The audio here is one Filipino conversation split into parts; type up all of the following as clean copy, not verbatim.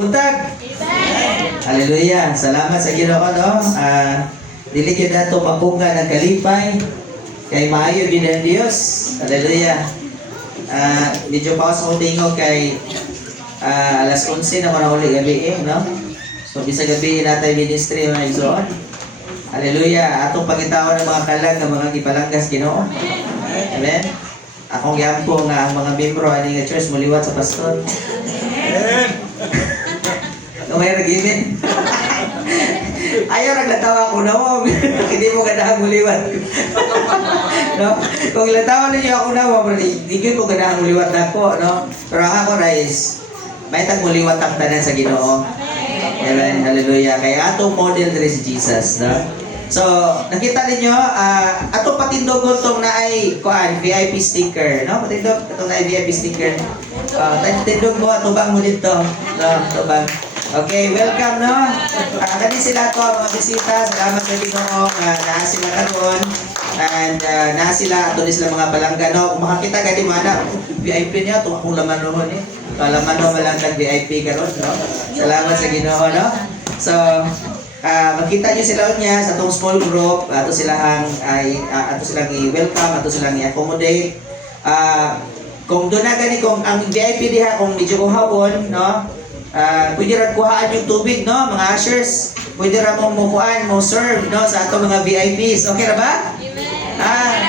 Buntag. Hallelujah. Salamat sa Ginoo, no? Dili gyud nato mapunga ng kalipay kay maayo gyud ang Dios. Hallelujah. Medyo pa ako sa tingog kay alas 11 na ko uli gabi no? So bisa gabi natay ministry mga igsoon. Hallelujah. Atong pangitaon ng mga kalag ng mga gipalanggas Ginoo. Amen. Akong giampo nga ang mga membro ani nga church muliwat sa pastor. Amen. No may regimen. Ayaw naglatawa ko na mo. Hindi mo ganahan muliwat. No? Kung latawa ninyo ako na mo, hindi ko ganahan muliwat ako, no? Pero ako guys, may tag muliwat ang tanan sa Ginoo. Amen. Hallelujah. Kaya atong model diri si Jesus, no? So, nakita ninyo, atong patindogon tong na ay VIP sticker, no? Patindog itong na ay VIP sticker. Tindog mo, tubang mo dito. No, tubang. Okay, welcome, no? Kani sila ko, mga bisita. Salamat sa Ginoo na sila karon. And na sila, ato sila mga palangga, no? Kung makakita ka di mana, VIP niya, ito akong laman noon, eh. Laman no, malanggang VIP karon, no? Salamat sa Ginoo, no? So, makita niyo sila niya sa itong small group, ato silang i-welcome, ato silang i-accommodate. Kung doon na gani, kung ang VIP diha, kung medyo kuhawon, no? Pwede rin kuhaan yung tubig, no? Mga ushers, pwede rin mong mukuhaan, mo serve, no? Sa atong mga VIPs. Okay na ba?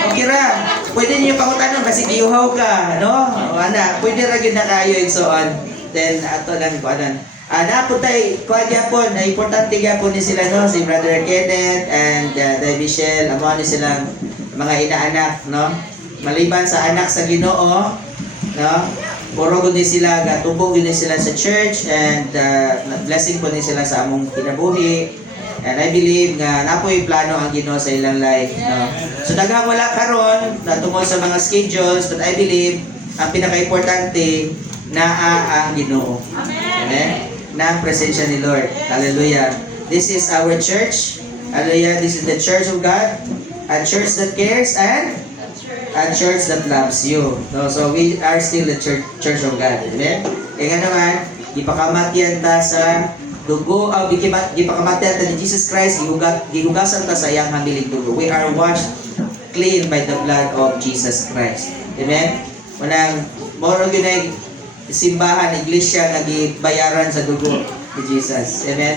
Okay ra. Pwede niyo pangutanon kasi giuhaw ka, no? Ana, pwede ra gyud na kayo and so on. Then ato lang kuanan. Naputay kuha gyapon, importante gyapon ni sila, no? Si Brother Kenneth and Dai Michelle, amo ni silang mga inaanak, no? Maliban sa anak sa Ginoo, no? Puro gud sila gatubog gud sila sa church and blessing po ni sila sa among kinabuhi. And I believe nga napoy plano ang Ginoo sa ilang life, no. So daghang wala karon natungod sa mga schedules, but I believe ang pinaka-importante ang Ginoo. Amen. Na ang presensya ni Lord. Hallelujah. This is our church. Hallelujah. This is the church of God. A church that cares and a church that loves you. No, so we are still the church of God. Amen? Kaya nga naman, gipakamatyan ta sa dugo, gipakamatyan ta ni Jesus Christ, gihugasan ta sa iyang hamiling dugo. We are washed clean by the blood of Jesus Christ. Amen? Manang, moro yun ay simbahan, iglesia na gibayaran sa dugo ni Jesus. Amen?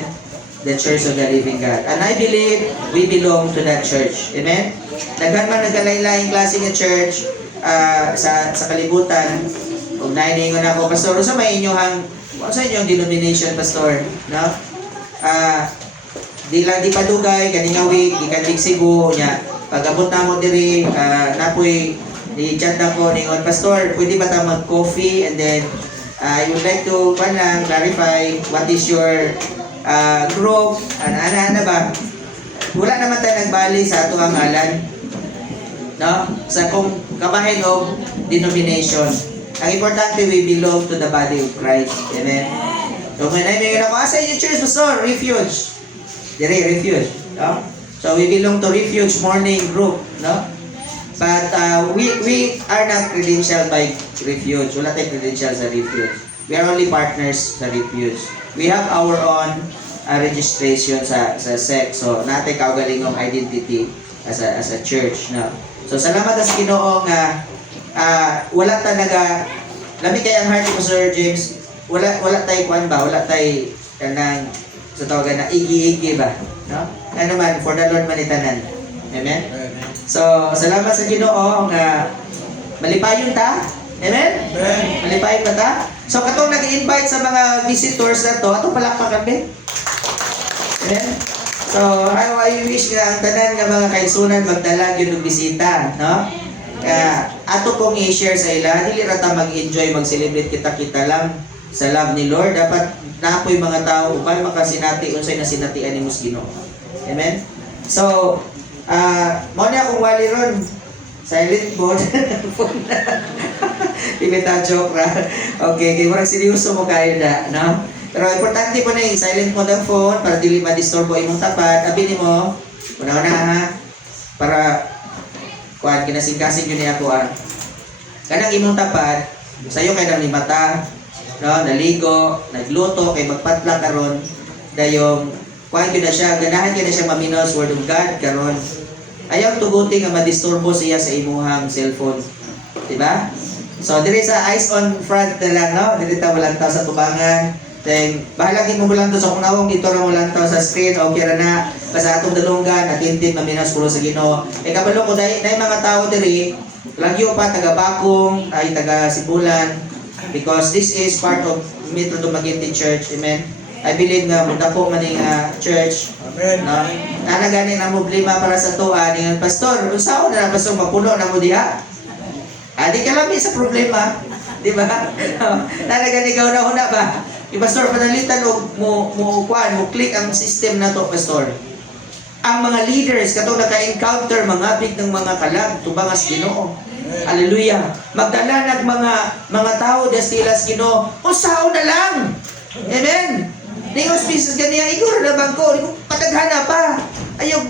The church of the living God. And I believe we belong to that church. Amen? Daghan man nagkalain-laing klase ng church sa kalibutan. Kung nainingon ako, Pastor, sa may inyong denomination, Pastor? No? Di padugay, kaninga week, di kandig Cebu, nya. Pag-abot na mo diri, napoy, di-chat na ko, ningon, Pastor, pwede ba tayo mag-coffee? And then, I would like to clarify what is your group, ana ba? Wala naman tayo nagbali sa ato ang ngalan, no? Sa kung kabahin o denomination. Ang importante, we belong to the body of Christ. Amen? So, when I may ako, asa yung church, Pastor? Refuge. Dire, refuge. No? So, we belong to Refuge Morning Group. No? But we are not credentialed by Refuge. Wala tayong credential sa Refuge. We are only partners sa Refuge. We have our own registration sa SEC. So, natin kaugalingong identity as a church. No? So, salamat sa Ginoo nga wala talaga, lami kay ang heart ko, Sir James, wala tayo kuan ba? Wala tayo kanang sa tawagan na igi-igi ba? No? Ano man, for the Lord manitanan. Amen? So, salamat sa Ginoo nga malipayon ta. Amen? Malipayon pa ta. So, katong nag-invite sa mga visitors na to, atong palakpakan ba? Amen? So, I wish nga ang tanan nga mga kaigsunan magdala yun ng bisita, no? Ato kong i-share sa ila, dili ra ta mag-enjoy, mag-celebrate kita-kita lang sa love ni Lord. Dapat napoy mga tao upang makasinati unsay na sinatian ni Ginoo. Amen? So, mo na akong wali ron. Silent mode. Ibita joke ra. Okay, kaya murag seryoso mo kayo na, no? Pero importante po na yung silent mode ang phone para dili ma-disturbo imong tapat. Abi nimo, una-una ha, para kuan kinasing-kasing yun niya po kanang imong tapat, sayo kay nang mata, no, naligo, nagluto, kay magpatla karon, dayong, kuhaan ko na siya, ganahan ko na siya maminos, word of God, karon. Ayaw tuguti nga madisturbo siya sa imuhang cellphone. Diba? So, diri sa eyes on front na lang, no? Diri ta walang tao sa tubangan. Then, bahalagin mo lang to sa kunawang dito ra walang tao sa screen, okay ra na. Basta atong dalunggan, atintid, maminas pulo sa Ginoo. E kabalo ko, dahil mga tao diri, lagyo pa, taga Bakong, ay taga Sibulan, because this is part of Metro Dumaguete Church, amen? I believe nga, munda po maning church, Amen. no? Nanaganin ang problema para sa tuwa, ni Pastor, unsaon na Pastor, mapuno na mo diha? Di ka labi sa problema, di ba? Nanaganin ikaw na una ba? Yung Pastor, panalitan mo click ang system na to, Pastor. Ang mga leaders, katong naka-encounter, mangapit ng mga kalag, tubangas Ginoo. Hallelujah. Magdala ng mga tao, destilas Ginoo. Usaw na lang. Amen. Ning auspicious ganiya, iguro na bangko. Pataghana pa. Ayaw,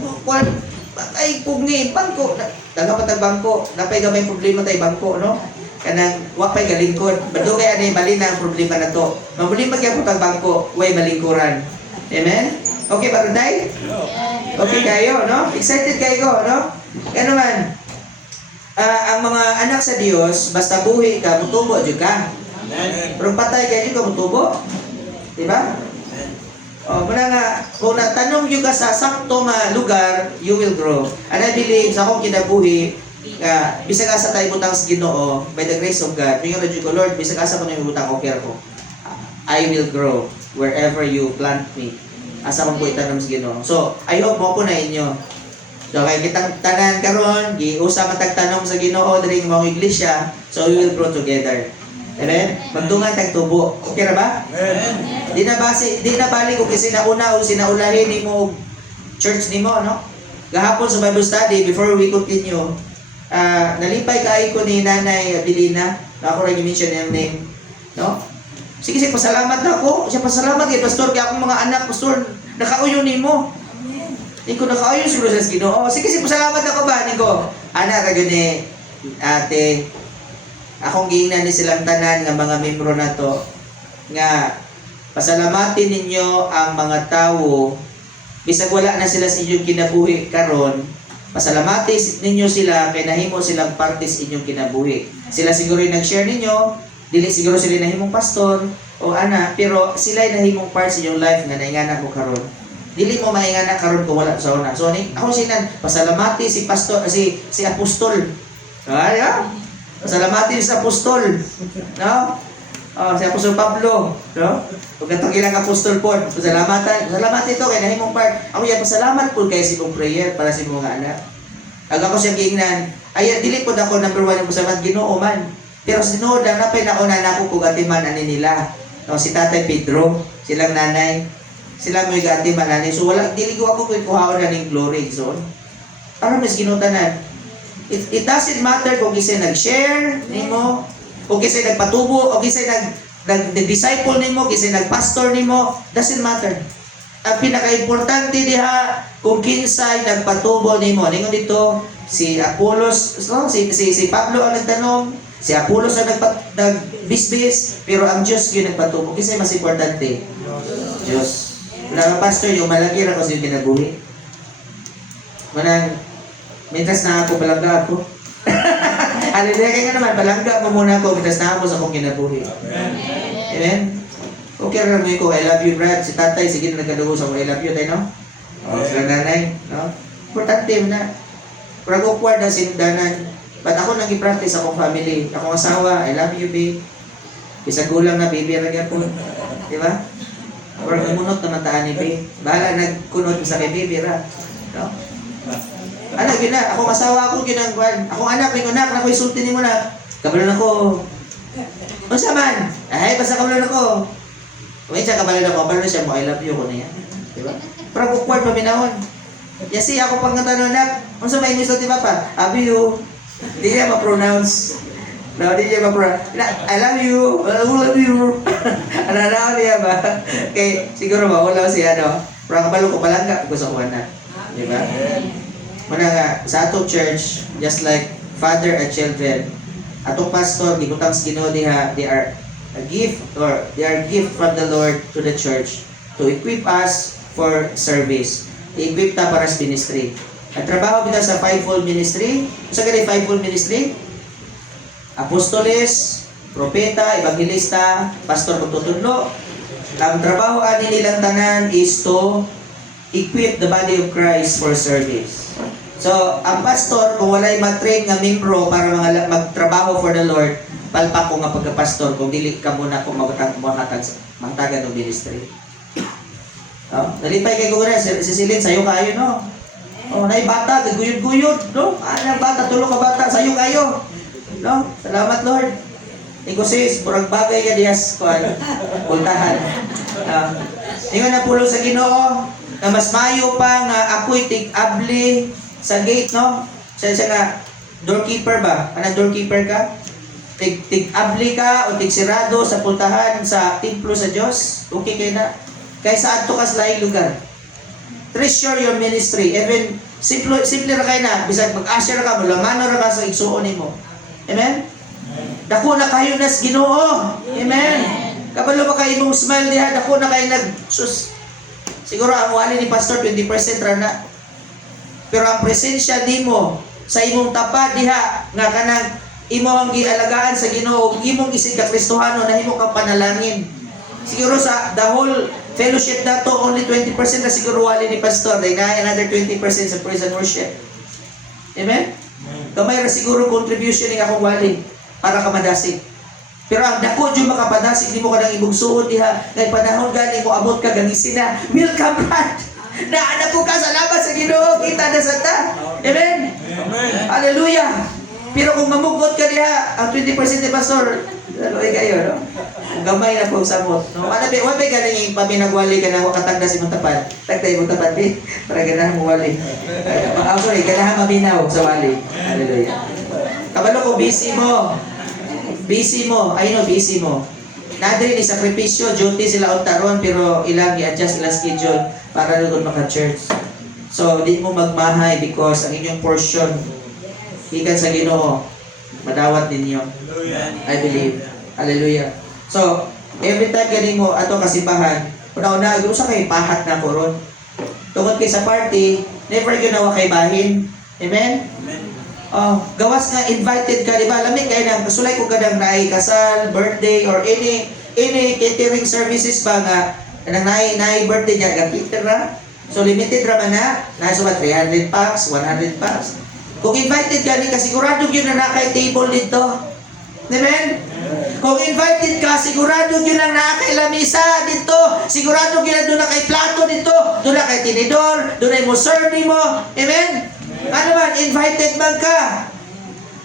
ay kugngi, bangko. Daga patag bangko. Napay gamay problema tayo bangko, no? Kanang wapay galingkod. Badugay anay mali na ang problema na to. Mabuli magya putang bangko, way malingkuran. Amen? Okay ba Day? Okay kayo, no? Excited kayo, no? Kaya naman, ang mga anak sa Dios, basta buhi ka, mutubo jud ka. Pero patay kayo ka mutubo. Diba? O, muna nga, kung natanong yung ka sa sakto nga lugar, you will grow. And I believe sa akong kinabuhi, bisag asa tayo butang sa Ginoo, by the grace of God, ngayon na ko, Lord, bisag asa ko na yung butang, okay ko. I will grow wherever you plant me. Asa kong po itanong sa Ginoo. So, I hope mo po na inyo. So, kaya kitang tanan karon, giusa matagtanong sa Ginoo diri ng mga iglesia, so we will grow together. Amen? Magtungan tagtubo. Okay ra ba? Amen. Di na balik kung sinauna o sinaulahin ni mo church ni mo, no? Gahapon sa Bible study, before we continue, nalipay kaay ko ni Nanay Abilina, na ako rin i-mention yung name, no? Sige, pasalamat na ako. Siya pasalamat kay Pastor, kaya akong mga anak, Pastor, nakauyo ni mo. Hindi ko nakauyo siguro sa Ginoo. Sige, pasalamat ako ba? Hindi ko, anak, kagyo ni ate, akong giingnan ni silang tanan ng mga membro na to, nga, pasalamatin ninyo ang mga tao, bisag wala na sila sa inyong kinabuhi karon, pasalamatin ninyo sila, kay nahimo silang parte sa inyong kinabuhi. Sila siguro yung nag-share ninyo, dili siguro sila nahimong pastor, o ana, pero sila yung nahimong part sa inyong life nga naingana ko karon. Dili mo maingana karon kung wala sa una. So, ako sinan, pasalamati si pastor, si apostol. Ay, pasalamati sa apostol. No? Si Apostol Pablo, no? Kung katong ilang apostol po, salamat ito kay nahimong part. Ako yan, pasalamat po kay si mong prayer para sa mga anak. Ako siyang giingnan, ay, dili po ako number 1 yung pasalamat, Ginoo man. Pero sinuod lang, napay nauna na ako kung atiman ani nila. No, si Tatay Pedro, silang nanay, sila mo yung atiman ani. So, dili ko ako kung kuhaon na ng glory. So, parang mas ginutanan. It doesn't matter kung kisay nag-share nimo, kung kisay nagpatubo, o kisay nag-disciple nimo, kisay nag-pastor nimo, doesn't matter. Ang pinaka-importante diha kung kinsay nagpatubo nimo. Ningon dito si Apollos, no? si Pablo ang nagtanong, si Apollos ang nagbisbis, pero ang Diyos yung nagpatubo. Kinsay mas importante? Diyos. Wala ka pastor, yung malagi ra kasi yung kinabuhi. Manang mientras na ako, balangga ako. Hallelujah, kaya nga naman, balangga mo muna ako, mientras na ako sa akong kinabuhi. Amen? Okay rin mo ko, I love you, Brad. Si tatay, sige na nagkadugo sa I love you, tayo, no? O, sila nanay, no? Importante mo na. Parang awkward na sindanan. Ba't ako nang i-practice akong family? Akong asawa, I love you, babe. Isa gulang na, baby, ragyan po. Di ba? Parang umunot na mataan ni babe. Bahala, nagkunot sa kay baby, ra. No? Anak, yun na. Ako masawa ako, ginangguan. Akong anak, may anak, na ko isulti ni mo na. Kabalan ako. Ano sa man? Ay, basta kabalan ako. Kung siya kabalan ako, kabalan siya mo, I love you ko na yan. Diba? Parang kukward paminahon. Yasi, ako pang natanong anak, ano sa may isulti papa? Love you. Hindi niya ma-pronounce. No, hindi niya ma-pronounce. I love you. I love you. Ano niya ba? Okay, siguro ba, wala siya, no? Parang kabalo ko palangga, gusto ko na. Diba? Muna nga, sa atong church, just like father and children, atong pastor, gibutang sa Ginoo diha, they are a gift, or they are gift from the Lord to the church to equip us for service. I-equip ta para sa ministry. At trabaho kita sa fivefold ministry. Sa ganyan fivefold ministry? Apostoles, propeta, evangelista, pastor magtutudlo. Ang trabaho ani nilang tanan is to equip the body of Christ for service. So, ang pastor, kung walay mag-train nga membro para magtrabaho for the Lord, palpak ko nga pagka-pastor, kung dili ka muna kung magtagan ng ministry. Nalipay kay Gugura, sisilin, sayo kayo, no? Nai bata, guyod-guyod, no? Anong bata, tulong ka bata, sayo kayo. No? Salamat, Lord. Ikaw sis, murag bagay ka diyas, puntahan. Ingon na pulong sa Ginoo, na mas mayo pa nga ako'y tig-abli sa gate, no? Siya nga, doorkeeper ba? Anong doorkeeper ka? Tig-abli ka o tig-sirado sa puntahan sa templo sa Diyos? Okay kayo na? Kaysa adto ka sa laing lugar. Treasure your ministry. Even, simple ra kayo na. Bisag mag-usher ka, malamano ra ka sa igsuon mo. Amen? Dako na kayo nas Ginoo. Amen? Kabalo ba kayo mong smile diha? Dako na kayo nag-sus. Siguro ang wali ni Pastor 20% ra na. Pero ang presensya nimo sa imong tapad diha nga kanang imo ang gialagaan sa Ginoo, imong isig ka Kristohano na himo ka panalangin. Siguro sa the whole fellowship na to, only 20% na siguro wali ni Pastor. Dahil na another 20% sa praise and worship. Amen? Kamay ra siguro contribution ni akong wali para ka madasig. Pero ang dako dyan makapadasig, hindi mo ka nang ibugsuon diha. Dahil panahon gani mo abot ka gangisin na. Welcome, brad! Naanak ko ka, salamat sa Ginoo, kita na sa ta. Amen? Amen. Hallelujah! Pero kung mamugot ka diha, ang 20% ni Pastor, laloy kayo, no? Ang gamay na po sa mo. No? Wala ba galing yung paminagwali ka na wakatagda si mong tapad? Tagday mong tapad, eh? Para ganahan mo wali. Sorry, ganahan maminaw sa wali. Hallelujah. Kabalo ko, busy mo. Busy mo. Ay no, busy mo. Nadri ni sakripisyo, duty sila untaron, pero ilang i-adjust ilang schedule para doon maka-church. So, di mo magmahay because ang inyong portion ikan sa Ginoo, madawat ninyo. I believe. Hallelujah. So, every time galing mo ato kasimbahan, una-una, gusto kay pahat na ko ron. Tungod kay sa party, never yun nawa kay bahin. Amen? Gawas nga invited ka, di ba? Lamig kayo nang kasulay ko kadang naay kasal, birthday, or any catering services ba nga naay birthday niya, gagiter na. So, limited raman na, nasa 300 packs, 100 packs. Kung invited ka, sigurado yun na nakay table dito. Amen? Kung invited ka, sigurado yun na nakay lamisa dito. Sigurado yun na doon na kay plato dito. Doon na kay tinidor. Doon na mo serve mo. Amen? Ano man, invited man ka.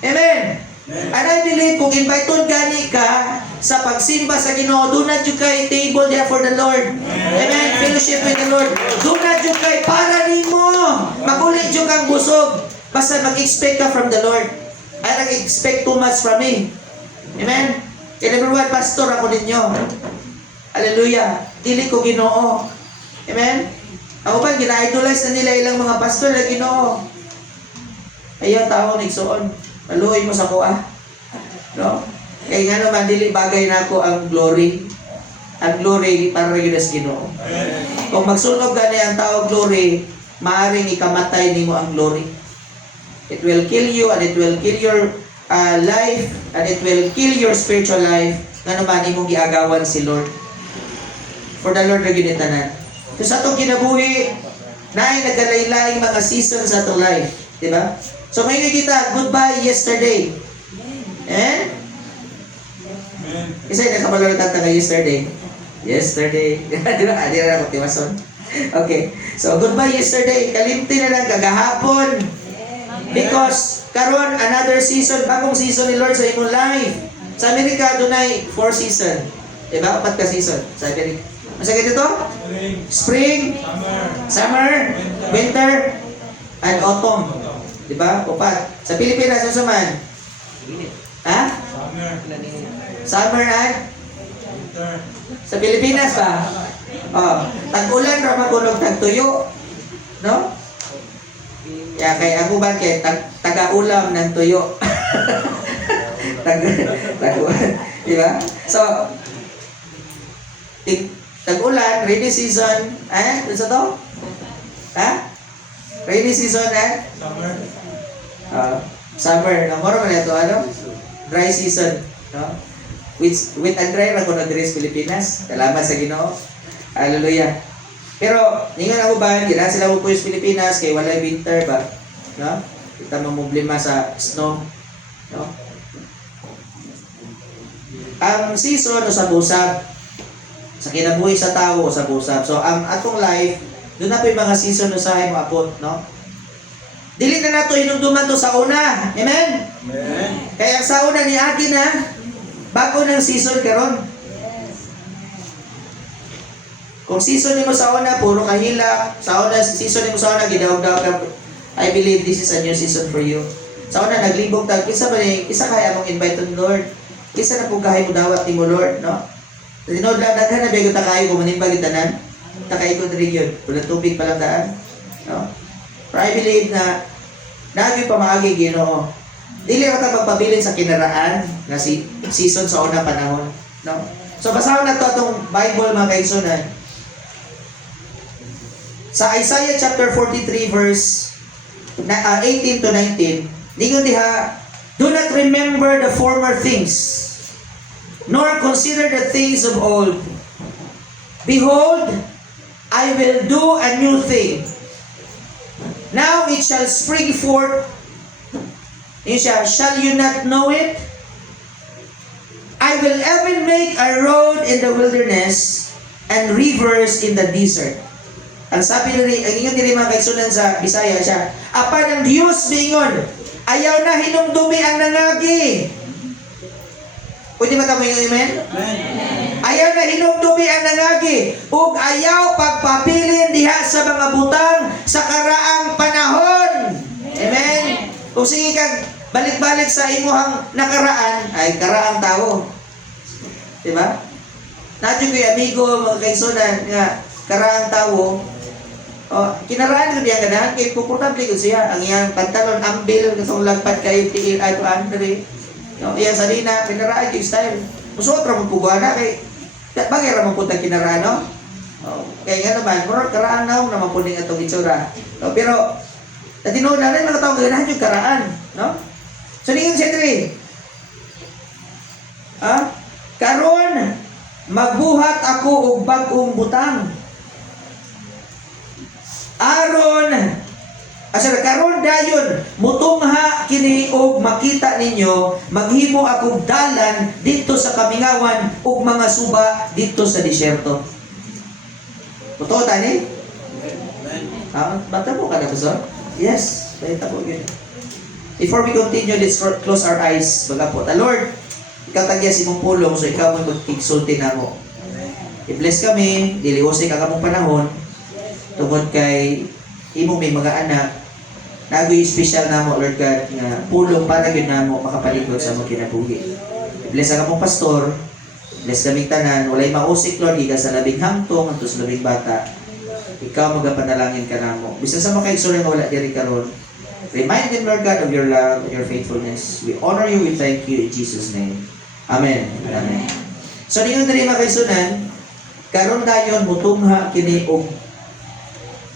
Amen? And I believe kung invited gani ka sa pagsimba sa Ginoo, doon na dyan kay table there for the Lord. Amen? Fellowship with the Lord. Doon na dyan kay para rin mo. Magulit dyan kang busog. Basta mag-expect ka from the Lord. I don't expect too much from me. Amen? Kaya number one, pastor ako ninyo. Hallelujah. Dili ko Ginoo. Amen? Ako pa, gina-idolize na nila ilang mga pastor na Ginoo. Ayaw tao nagsuon. Maluoy mo sa kuha. No? Kaya nga naman, dili bagay na ako ang glory. Ang glory para yun as Ginoo. Kung magsunog gani ang tao glory, maaring ikamatay nimo ang glory. It will kill you and it will kill your life and it will kill your spiritual life nga naman imong giagawan si Lord. For the Lord na ginitanan. So sa itong kinabuhi, naay nagkalain-laing mga seasons sa itong life. Diba? So ngayon kita, goodbye yesterday. Eh? Isa yung nakamalala tata nga yesterday. Yesterday. Diba? Di na ako tiwason. Okay. So goodbye yesterday. Kalimti na lang kagahapon. Because karon another season, bagong season ni Lord sa imong life. Sa Amerika dunay 4 season. Diba? 4 ka season sa Amerika. Masa ganito? Spring, summer, winter, and autumn. Diba? 4. Sa Pilipinas ano man? Ha? Summer and sa Pilipinas ba? Tag-ulan ra magunog tag-tuyo. No? Kaya kay ako ba taga-ulam ng tuyo. Di ba? So, tag-ulan, rainy season, ano sa to? Ha? Rainy season and? Summer. Summer. Moro man ito, ano? Dry season. No? With and dry ra ko na diri sa Pilipinas. Salamat sa Ginoo. Hallelujah. Pero, ningon ako ba, hindi na sila po sa Pilipinas, kay walay winter ba? No? Kita mo problema sa snow. No? Ang season o sa busab, sa kinabuhi sa tao o sa busab. So, ang atong life, doon na po yung mga season o sa mo apot, no? Dili na nato hinumduman to sa una. Amen? Amen. Kaya sa una ni Agi na, bago ng season karon. Kung season nimo sa una, puro kahila. Sa una, season nimo sa una, gidawag-dawag ka. I believe this is a new season for you. Sa una, naglibog tag. Kisa kaya mong invite on Lord. Kisa na po kahay mo dawat ni mo Lord, no? Tinod lang daghan na bigo ta kayo kung manimbag itanan. Takaikod rin yun. Walang tubig palang daan. No? Pero I believe na naging pamaagi Ginoo. Dili ra ta magpabilin sa kinaraan na season sa unang panahon. No? So basahon na to atong Bible mga kaigsunan. Sa Isaiah chapter 43 verse 18 to 19, ningon diha, do not remember the former things, nor consider the things of old. Behold, I will do a new thing. Now it shall spring forth. Shall you not know it? I will even make a road in the wilderness and rivers in the desert. Ang sabi nila, ang ingon diri mga kaigsunan sa Bisaya siya, apan ang Dios bingon, ayaw na hinumdumi ang nangagi. Pwede ba tamo yung amen? Amen. Ayaw na hinumdumi ang nangagi, ug ayaw pagpabilin diha sa mga butang sa karaang panahon. Amen? Kung sige kag balik-balik sa imuhang nakaraan, ay karaang tao. Diba? Nadyo ko'y amigo, mga kaigsunan, nga karaang tao, kinaraan ko diyan ganahan, kay komportable ko siya, ang iyang pantalon, ambil, katong lagpat kayo, tiil, ato, andre, no, iyang salina, kinaraan yung style. Musuot ra mo pugwana, kay, bagay ra mo punta kinaraan, no? Kaya nga naman, mura karaan na, naman po din itong itsura. No, pero, natinood na rin, mga taong ganahan yung karaan, no? So, ningon siya diri, karon, magbuhat ako og bag-ong butang. Aron, karon dayon, mutungha kini og makita ninyo, maghimo akong dalan dito sa kamingawan ug mga suba dito sa disyerto. Totoo tani? Bata po ka na ba, yes, bata po yun. Before we continue, let's close our eyes. Baga po, Lord, ikaw tagya si mong pulong, so ikaw mo mag-exulti na mo. I-bless kami, diliwosay ka kamong panahon, tungod kay imong may mga anak, nagoy special na mo, Lord God, nga pulong para yun na mo makapalikod sa mga kinabuhi. I-bless ka mong pastor, bless kaming tanan, walay mausik, Lord, ika sa labing hangtong, at sa labing bata, ikaw magapanalangin ka na mo. Bisa sa mga kaigsunan nga wala diri karon, remind them, Lord God, of your love and your faithfulness. We honor you, we thank you in Jesus' name. Amen. Amen. So, ningon diri mga kaigsunan, karon dayon mutungha kini og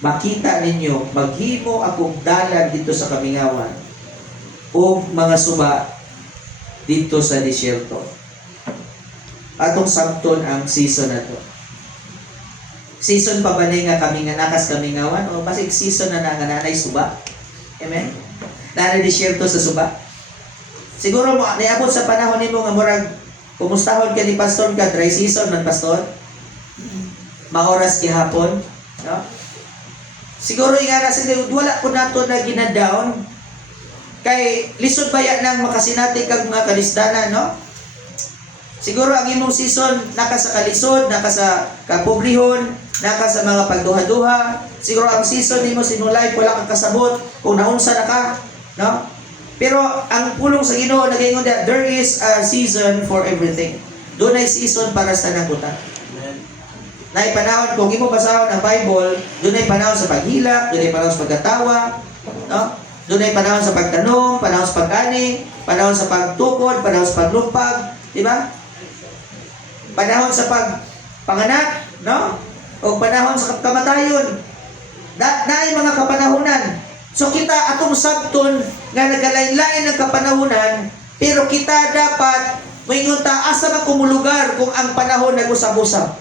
makita ninyo, maghimo akong dalan dito sa kamingawan o mga suba dito sa disyerto. Atong samton ang season na to. Season pa ba nga kami nga nakas kamingawan o basig season na nga nanay suba? Amen? Nanay disyerto sa suba? Siguro mo, niabot sa panahon nimo nga murag kumustahon ka ni pastor ka, dry season man pastor? Maoras gihapon, no? Siguro nga na sila, wala po nato na ginadown. Kay lisod baya nang makasinati kag mga kalisdanan, no? Siguro ang imong season naka sa kalisod, naka sa kapobrehon, naka sa mga pagduha-duha. Siguro ang season nimo sinulay wala kang kasabot kung naunsa na ka, no? Pero ang pulong sa Ginoo nagaingon that there is a season for everything. Doon ay season para sa nabutan. Na panahon, kung imo basahon ang Bible, doon ay panahon sa paghilak, doon ay panahon sa pagkatawa, no? Doon ay panahon sa pagtanong, panahon sa pag-ani, panahon sa pagtukod, panahon sa paglumpag, di ba? panahon sa pagpanganak, no? O panahon sa kamatayon. Naay mga kapanahunan. So kita atong sabton nga nagalain-lain ng kapanahunan, pero kita dapat moingon ta asa man kumulugar kung ang panahon nag-usab-usab.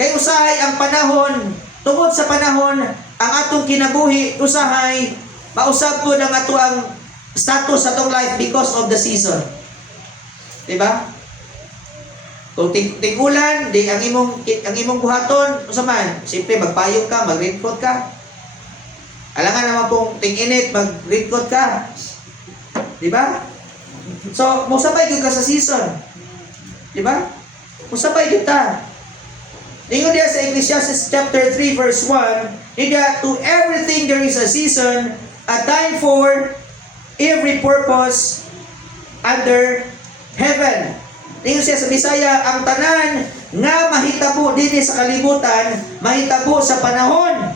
Kay usahay ang panahon, tungod sa panahon, ang atong kinabuhi usahay mausab po ng ato ang status sa atong life because of the season. Diba? Kung tigulan, di ang imong buhaton, unsa man, siyempre magpayong ka, mag-raincoat ka. Alangan naman pong ting-init, mag-raincoat ka. Diba? So, musabay gyud ka sa season. Diba? Musabay gyud ta. Ingon diya sa Ecclesiastes chapter 3 verse 1, diya, to everything there is a season, a time for every purpose under heaven. Ingon siya sa Bisaya, ang tanan nga mahitabo dinhi sa kalibutan, mahitabo sa panahon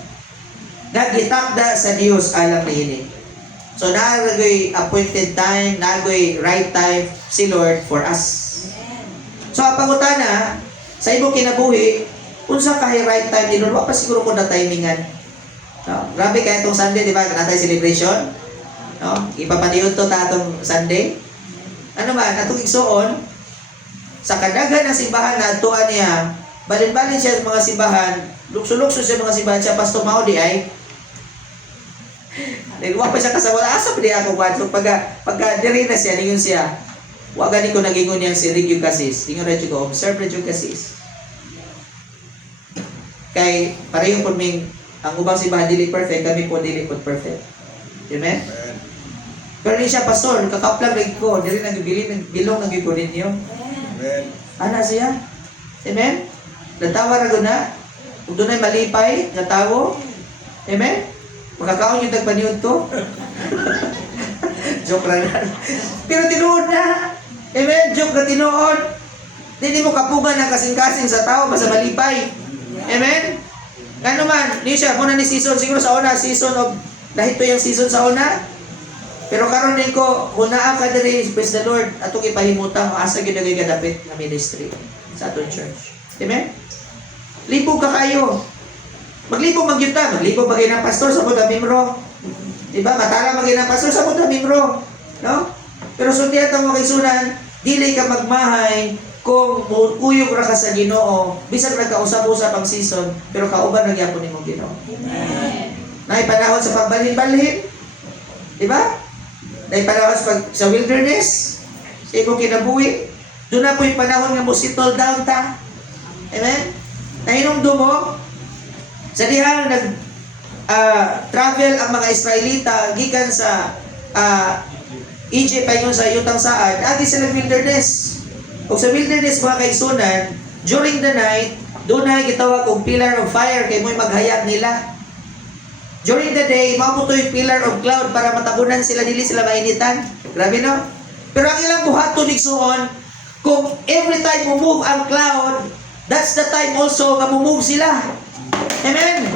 nga gitakda sa Dios alang niini. So nagoy appointed time, nagoy right time si Lord for us. So ang pangutana sa imong kinabuhi, unsa kay right time ni Lord? Wa pa siguro ko na timingan. No? Grabe kaya itong Sunday, di ba? Natay celebration. No? Ipapaniod to ta atong Sunday. Ano man, atong igsuon, sa kadaghan ng simbahan na atuan niya, balin-balin siya sa mga simbahan, lukso-lukso siya mga simbahan siya, Pastor Mao di ay, nagwa pa siya kasawala, asa pa di ako ba? So pagka diri na siya, ningon siya, wa gani ko nagingon niyang si Regio Casis, ningon rin ko, observe Regio Casis. Kay, pareho po ming, ang ubang simbahan dili perfect, kami po dili po perfect. Amen? Pero ni siya, Pastor, kakaplag rin ko, dili bilong nagigko ninyo. Amen. Ana siya? Amen? Natawa na guna, kung doon ay malipay, natawo. Amen? Makakaon yung nagpaniod to. Joke lang. Pero tinuod na. Amen? Joke na tinuod. Hindi mo kapugan ng kasing-kasing sa tao, basta malipay. Amen? Ano man, ni siya, muna ni season, siguro sa una, season of, dahil to yung season sa una. Pero karon din ko, hunaan ka diri, praise the Lord, atong ipahimutang, asa gyud nagay kadapit na ministry sa atong church. Amen? Libog ka kayo. Maglibog magyud ta, maglibog bagay ng pastor sa mga membro. Diba? Matala bagay ng pastor sa mga membro. No? Pero sultihan ta mo kay sunan, dili ka magmahay kung kuyog ra ka sa Ginoo, bisan nagkausap-usap ang season, pero kauban ra gyapon nimo Ginoo. Amen. Nay panahon sa pagbalhin-balhin. Diba? Nay panahon sa wilderness, sa imong kinabuhi. Doon na po yung panahon nga mo settle down ta. Amen? Nahinungdom mo, sa dihang travel ang mga Israelita gikan sa Egypt ayon sa yutang saad, agi sila wilderness. O sa wilderness mga kaigsunan, during the night, doon na gitawag og pillar of fire kay mo'y maghayag nila. During the day, maputoy pillar of cloud para matabunan sila, dili sila mainitan. Grabe no? Pero ang ilang buhaton igsuon, kung every time move ang cloud, that's the time also nga move sila. Amen?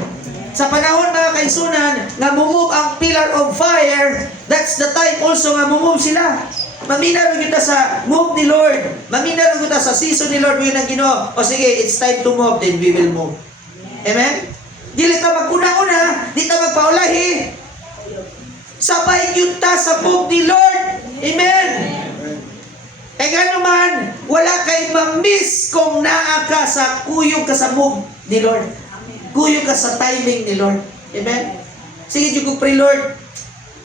Sa panahon mga kaigsunan, nga move ang pillar of fire, that's the time also nga move sila. Mamina rin kita sa move ni Lord. Mamina rin kita sa season ni Lord. Yun ang Ginoo. O sige, it's time to move, then we will move. Amen? Dili ta maguna-una, di ta magpaulahi. Sabay yun ta sa move ni Lord. Amen? Kaya nga naman, wala kay ma-miss kung naa ka sa kuyog ka sa move ni Lord. Kuyog ka sa timing ni Lord. Amen? Sige, Diyos ko pray, Lord.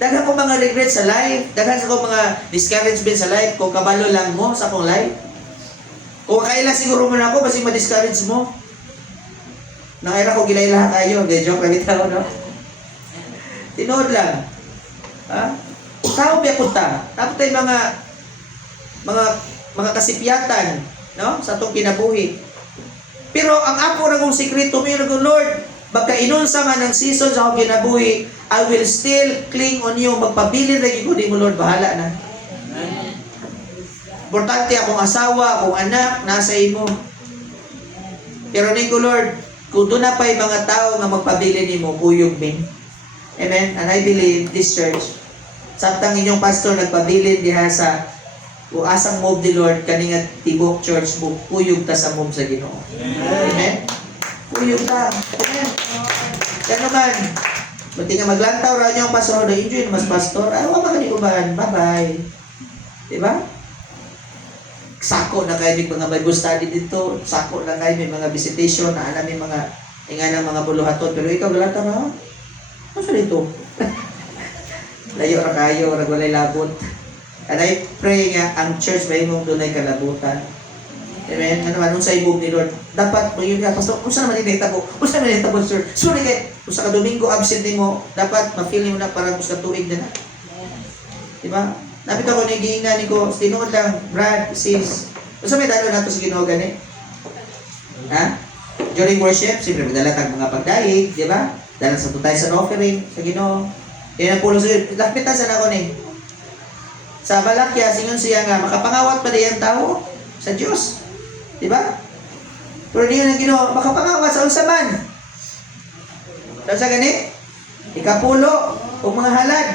Daghan ko mga regrets sa life. Daghan ko mga discouragement sa life. Kung kabalo lang mo sa akong life. Kung kailan siguro mo na ako, kasi ma-discourage mo. Nakaira ko gilayla kayo. Joke lang ito, no? Tinood lang. Ha? Tao biya punta. Tapos tayo mga kasipyatan, no? Sa itong kinabuhi. Pero ang ako na kong sikreto, may nagong Lord, magkainunsa man ng season sa akong kinabuhi, I will still cling on you. Magpabilin na yung mo, Lord, bahala na. Importante akong asawa, akong anak, nasa imo. Pero niko, Lord, kung doon na pa yung mga tao nga magpabilin mo, kuyog min. Amen? And I believe this church, samtang inyong pastor nagpabilin diha sa Kung asang move ni Lord, kani nga tibok church mo, kuyog ta sa move sa Ginoo. Amen? Kuyog ta. Amen? Yan naman. Buti nga maglantaw ra niyo ang pastor, enjoy mas pastor. Ay, wala ka ni uban. Bye-bye. Diba? Sako na kayo may mga Bible study dito. Sako na kayo may mga visitation na alam may mga ng mga buluhaton. Pero ikaw galantaw na, ano sa dito? Layo ra kayo, ragwalay labot. And I pray nga, ang church ba yung doon ay kalabutan. Amen? Ano man, sa ibog ni Lord. Dapat, yun nga, pastor, kung saan naman inahitabo? Kung saan naman inahitabo, sir? Sorry kayo, kung sa Domingo absent mo, dapat ma-feel mo na parang kung sa tuig na na. Diba? Napit ako ni giingnan ko, tinuod lang, Brad, sis. Kung saan may dalo na ito sa Ginoo gani? Ha? During worship, siyempre madala tag mga pagdaig, diba? Dala sa tutay sa offering, sa Ginoo. Yan ang pulo sa lapitan sa ako ni. Sa Balakya, singon siya nga, makapangawat pa diyan tao sa Diyos. Diba? Pero diyan ang Ginoo, makapangawat sa unsaman. Dahil sa gani, ikapulo, o mga halad.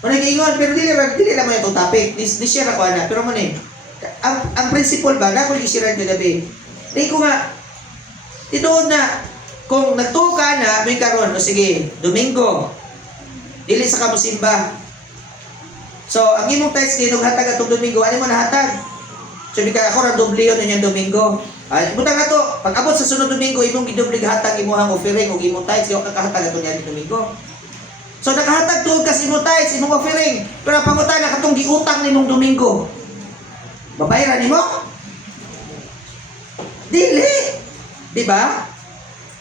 O nag-iingon, pero dili lang mo yung topic. Di-share ako na. Pero mo ni, ang principle ba, na kung i-share ko gabi, di ko nga, tinood na, kung nagtuka na, may karon, o sige, Domingo, dili sa kamusimba. So, ang imong tithes din, hatag atong Domingo, ano mo nahatag? So, di ka ako doble yun yung Domingo. Butang na to, pag abot sa sunod Domingo, imong gidoblig hatag imuhang offering o imong tithes, yung kakahatag atong yan Domingo. So, nakahatag tuod kasi imong tithes, imong offering. Pero pangutan na katong giutang nimong Domingo. Babayaran nimo? Dili. Di ba?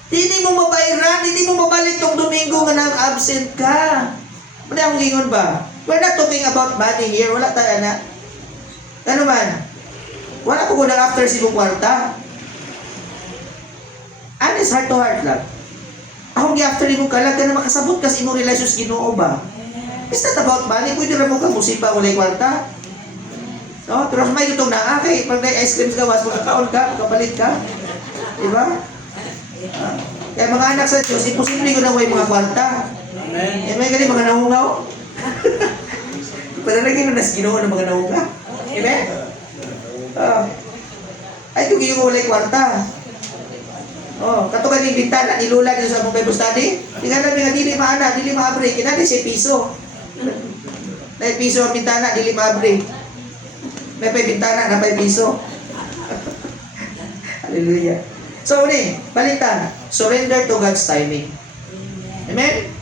Hindi mo mabayaran, hindi mo mabalik tong Domingo nga nag-absent ka. Muna akong gingon ba? We're not talking about money here. Wala tayo na. Ano man? Wala ko kunang after si kwarta. Honest, heart to heart lang. Akong after mo kalag ka na makasabot kasi imong relasyon sa Ginoo ba? It's not about money. Pwede rin mo ka musipa ulay kwarta. No? Pero may itong naakay. Pag na-ice cream ka, mas magkakaon ka, magkapalit ka. Diba? Kaya mga anak sa Diyos, imposible ko na may mga kwarta. Amen. Eh, may galing mga nahungaw. Panalagin mo na sa Ginoo ng mga nahungaw. Amen? Ay, kung yung ulay kwarta. Katukan yung bintana, nilula dito sa mong Bible study. Tingnan namin nga, dili maana, dili maabre. Kinali si piso. Dahil piso ang bintana, dili maabre. May pa bintana na pa piso. Hallelujah. So, balitan. Surrender to God's timing. Amen?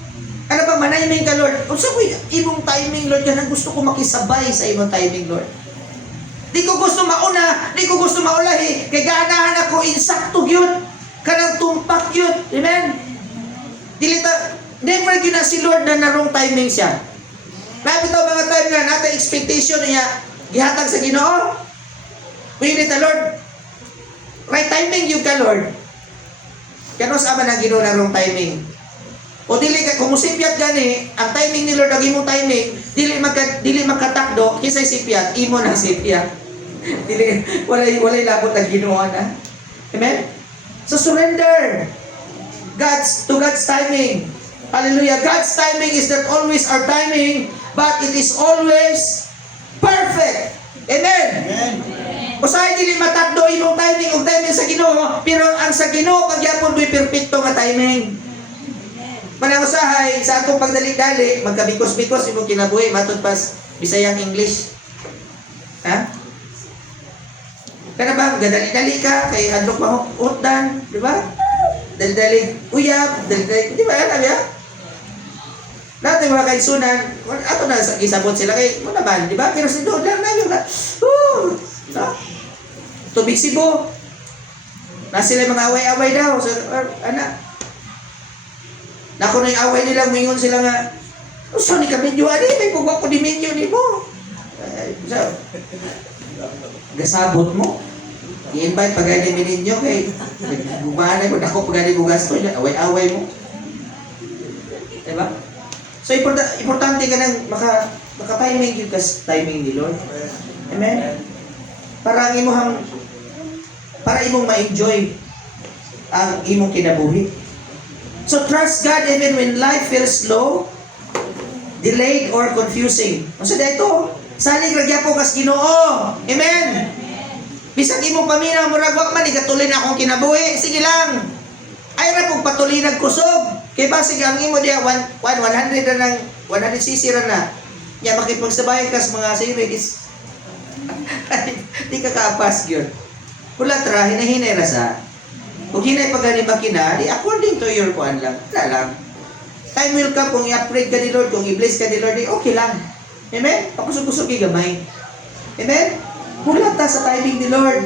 Ano bang manaymin ka, Lord? Kung saan ko imong timing, Lord, yan ang gusto ko makisabay sa imong timing, Lord. Di ko gusto mauna, di ko gusto maulahi. Kaya ganahan ako, insakto yun. Kanang tumpak yun. Amen? Never yun na si Lord na narong timing siya. Napit ang mga time nga, natin expectation niya, gihatag sa Ginoo. Pwede ta, Lord. Right timing yung ka, Lord. Kano sa aman ang Ginoo narong timing? O dili ka, kung musipyat gani, ang timing ni Lord, ang imong timing, dili magkatakdo, kisay sipyat, imo na sipyat. walay labot ang Ginoo na. Amen? So surrender to God's timing. Hallelujah. God's timing is not always our timing, but it is always perfect. Amen? Amen. Usahay dili matakdo imong timing ug timing sa Ginoo, pero ang sa Ginoo pagyapon mo'y perpekto nga timing. Manangusahay sa atong pagdali-dali, magkabikos-bikos imong kinabuhi matod pas Bisayang English. Ha? Kana ba gadali-dali ka kay adlok mahutdan, di ba? Dali-dali uyab, dali-dali, di ba? Ano ya? Natin mga kaisunan, ato na gisabot sila kay mo naman, di ba? Pero si doon lang na yun na. Tubig Sibo. Na sila mga away-away daw. So, anak. Nako na yung away nila, mingon sila nga, so ni kamedyo, may pugwa ko di medyo ni mo. So, gasabot mo. I-invite pag gani ninyo kay gumahanay ko, nako pag gani mo gasto, away-away mo. Diba? So, importante ka nang maka-timing yun kas timing ni Lord. Amen? Para imong ma-enjoy ang imong kinabuhi. So trust God even when life feels slow, delayed, or confusing. So dito, Salig ra gyapon kas Ginoo. Amen. Bisag imong pamina murag wa man igatulin akong kinabuhi, sige lang. Ay ra pug patuloy nagkusog. Kay basig ang imo diya 100 na nang 100 cc ra na. Nya makipagsabay kas mga series. Di ka kaapas gyud. Pula tra hinahinay ra sa. Kung hinay pa gani makina, di according to your kuan lang. Wala lang. Time will come kung i-upgrade ka ni Lord, kung i-bless ka ni Lord, di okay lang. Amen? Pakusog-kusog gamay. Amen? Pula ta sa timing ni Lord.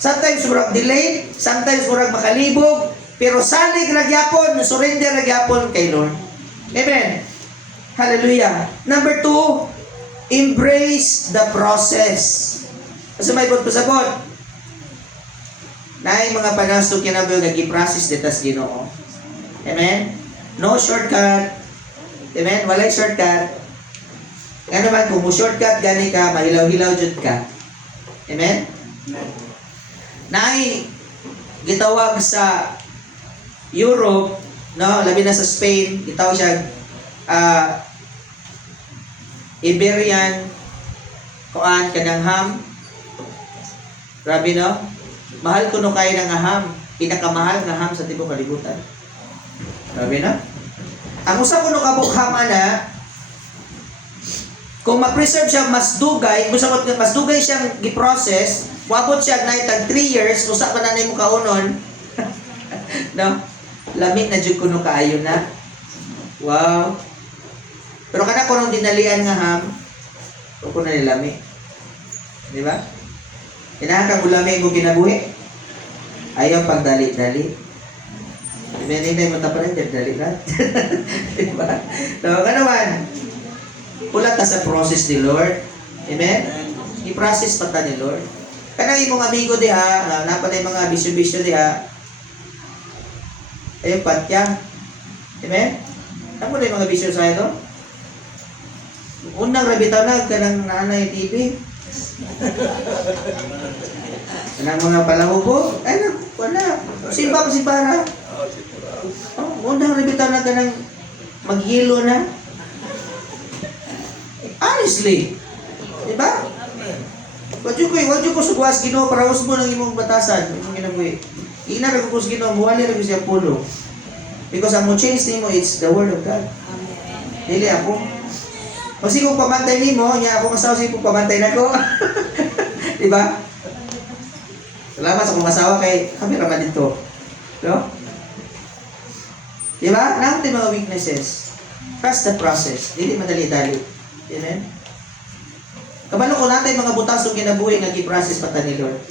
Sometimes murag delayed, sometimes murag makalibog, pero salig ra gyapon, surrender ra gyapon kay Lord. Amen. Hallelujah. Number 2, embrace the process. Kasi may pasabot. Naay mga panasok kinabuhi nga gi-process detas Ginoo. Amen. No shortcut. Amen. Walay shortcut. Nga naman kung mo shortcut gani ka, mahilaw-hilaw jud ka. Amen. Naay gitawag sa Europe, no, labi na sa Spain, gitawag siya Iberian kuan kanang ham. Grabe no? Mahal kuno kay ng ham, pinakamahal nga ham sa tibok kalibutan. Grabe na? Ang usa kuno ka bukham ana, kung ma-preserve siya mas dugay, musabot nga mas dugay siyang gi-process, wabot siya na itag 3 years, usa pa na nimo kaunon. No? Lamig na jud kuno kaayo na. Wow. Pero kana kunong dinalian nga ham, kuno na nilami. Di ba? Kinahanglan mo lamig mo kinabuhi. Ayaw pagdali-dali. Hindi mo tapalan, dali ka. Di ba? So, kanaman, ulat ka sa process ni Lord. Amen? I-process pa ta ni Lord. Kanang imong amigo diha, napanay mga bisyo-bisyo diha, ayun, patya. Amen? Ano na yung mga bisyo sa ito? Unang rabitaw na, kanang nanay TV. Kanang mga palahubo. Ay, wala. Simba pa si Para. Unang rabitaw na, kanang maghilo na. Honestly. Diba? Wadyo ko sugwas Ginoo para usbo ng imong batasan. Imong ginabuhi. Ina ra ko Ginoo, muwali ra siya pulo. Because ang mo change nimo, it's the word of God. Dili ako. Kasi kung pamantay nimo, nya ako masawa siya kung pamantay nako. Di ba? Salamat sa kung masawa kay kami ra man dito. No? Di ba? Nang mga weaknesses. Trust the process. Dili madali-dali. Amen? Kabalo ko natin mga butasong kinabuhi nga gi-process pata ni Lord.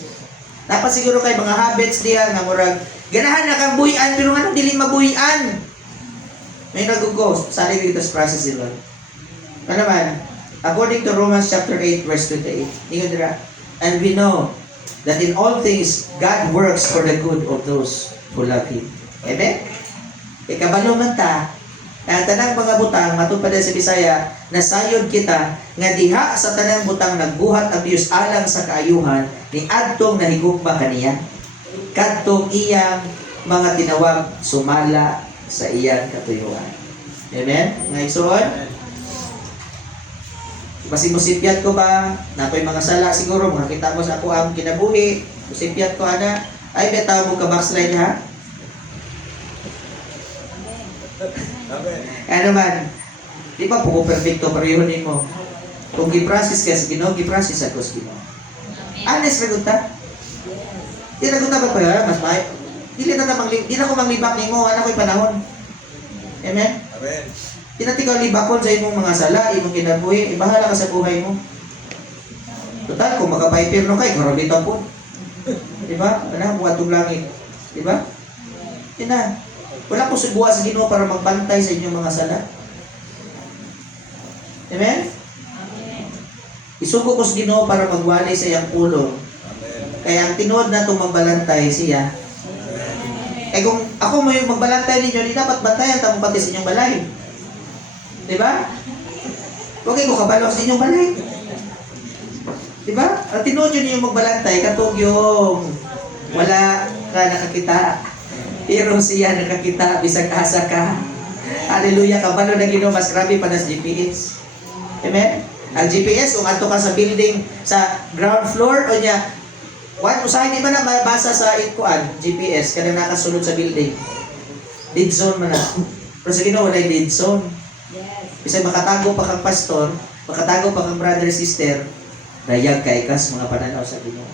Dapat siguro kay mga habits diya nga murag ganahan na kang buhian pero nga dili mabuhian. May nagugo sa libig ito sa process ni Lord. Ano naman? According to Romans chapter 8 verse 28. Ingon dira. And we know that in all things God works for the good of those who love Him. Amen? Ikabalo man ta tanang mga butang matupad sa Bisaya nasayod kita nga diha sa tanang butang nagbuhat ang Dios alang sa kaayuhan ni adtong nahigugma kaniya kadtong iyang mga tinawag sumala sa iyang katuyuan. Amen? Nga igsoon? Masimusipyat ko ba? Napoy mga sala siguro makita mo sa ako ang kinabuhi. Musipyat ko ana ay betaw mo ka backslide ha? Ano man, di ba po perfecto pareho mo? Kung gi-process ka sa Ginoo, gi-process ako sa Ginoo. Honest ragot ta? Di ragot ta ba mas may? Dili na ko manglibak nimo, ana ko'y panahon. Amen? Amen. Di na tikaw libakon sa imong mga sala, imong kinabuhi, ibahala ka sa buhay mo. Total, kung makapay-pirno kay, karabitan po. Di ba? Ano, buhat yung langit. Di ba? Di na. Wala ko subuha sa Ginoo para magbantay sa inyong mga sala. Amen? Isugo ko sa Ginoo para magwali sa iyang pulong. Kaya ang tinuod na itong magbalantay siya. Eh kung ako may magbalantay ninyo, di dapat bantayan tamang pati sa inyong balay. Diba? Huwag kayo kabalo sa inyong balay. Diba? Ang tinuod yun yung magbalantay, katog yung wala ka nakakita. Pero siya nakakita, bisag asa ka. Hallelujah, kabalo na Ginoo, mas grabe pa na sa GPS. Amen? Ang GPS kung adto ka sa building sa ground floor o niya usahay di ba na mabasa sa ikuan GPS kada nakasulod sa building. Dead zone man na. Pero sa Ginoo wala dead zone. Bisag makatago pa kang pastor, makatago pa kang brother sister, dayag kay kas mga pananaw sa Ginoo.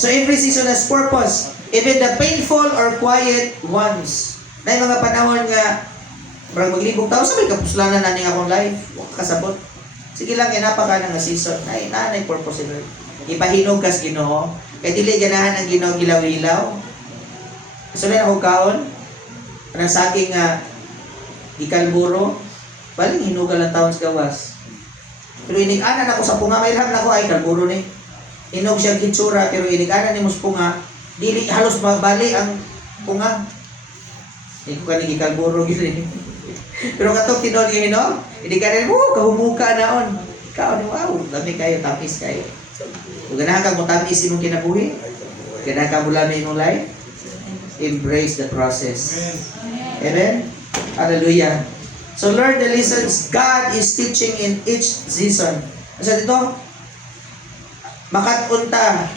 So every season has purpose. Even the painful or quiet ones. Na mga panahon nga marang maglibong tao sa may kapuslanan na ning akong life, kasabot. Sige lang napaka nga season. Ay nanay purpose Lord. Ipahinog kas Ginoo. Kay dili ganahan ang Ginoo gilaw-ilaw. So na ako kaon kanang saking nga gikalburo, baling hinugal ang taon sa gawas. Pero inig-anan ako sa punga, may ilham na ako ay kalburo ni. Hinog siya gitsura, pero inig-anan ni mo sa punga, dili halos mabali ang punga. Hindi ko kanigi kalburo gini. Pero katong tinon yung hinog, inig-anan mo, kahumuka naon. Kaon ni wow, dami kayo, tapis kayo. Kung ganahan ka mo tapis imong kinabuhi, ganahan ka mula na imong life, embrace the process. Amen? Hallelujah. So learn the lessons God is teaching in each season. Sa dito, makatunta